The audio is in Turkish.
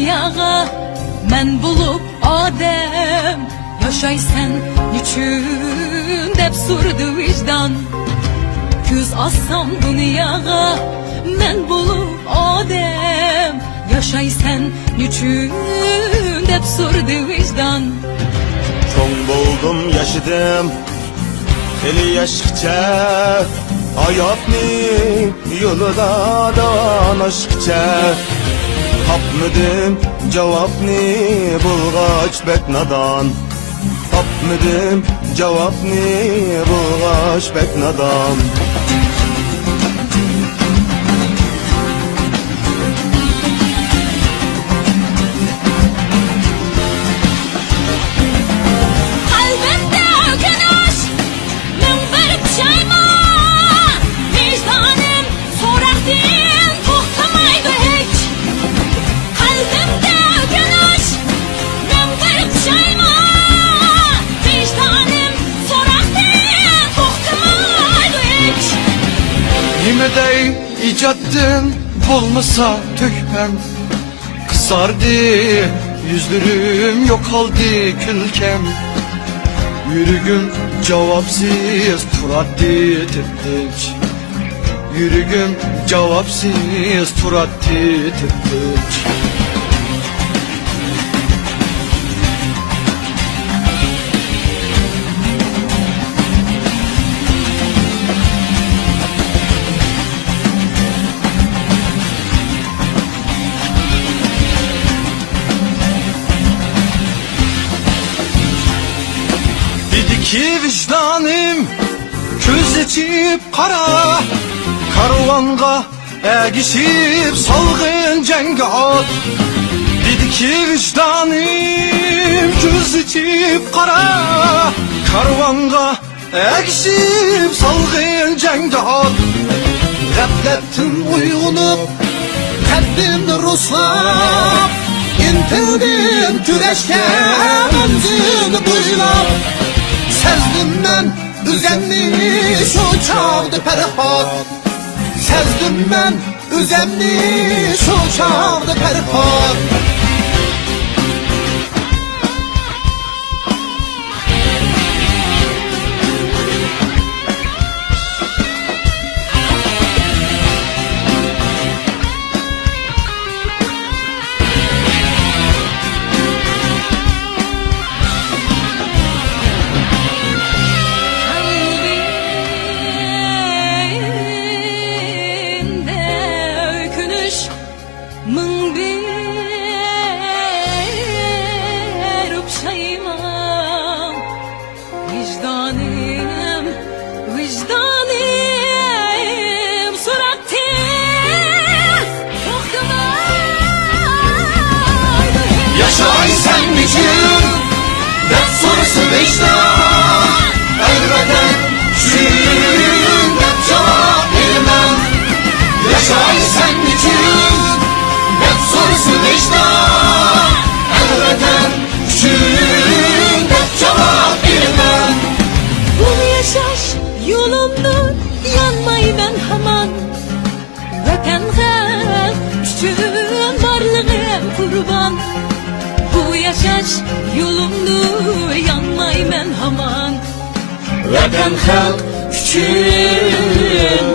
dünyaya men bulup adem yaşaysan niçin dep sordu vicdan. Küz assam dünyaya men bulup adem yaşaysan niçin dep sordu vicdan. Çoğ buldum yaşadım eli yaşıkça, hayatni yolda danışıkça. Tapmadım cevapni bulgaç bek nadan, tapmadım cevapni bulgaç bek nadan. Nimedey icattın bulmasa tökmem, kısardı yüzlerim, yok oldu külkem. Yürügüm cevapsız turaddi teptik, yürügüm cevapsız turaddi teptik. Ki vicdanım köz içip kara, karvanga egişip salgın cenge at. Dedi ki vicdanım köz içip kara, karvanga egişip salgın cenge at. Gaflettim uygunup kalbimni ruslap, intildim güreşke manzilni boylap. Sezdim ben üzemni şu çağdı perhat, sezdim ben üzemni şu çağdı perhat. Mın bir upşaymam, vicdanım, vicdanım soraktı, toxtamaydı. Yaşay sen niçin dep sorusu vicdan, elbette şirin dep cevap vermem. Yaşay sen niçin sorusu vicdan, elbette şirin dep cevap vermem. Bu yaşaş yolumda yanmay ben haman, vatanğa üçün varlığım kurban. Bu yaşaş yolumda yanmay ben haman, vatan halk üçün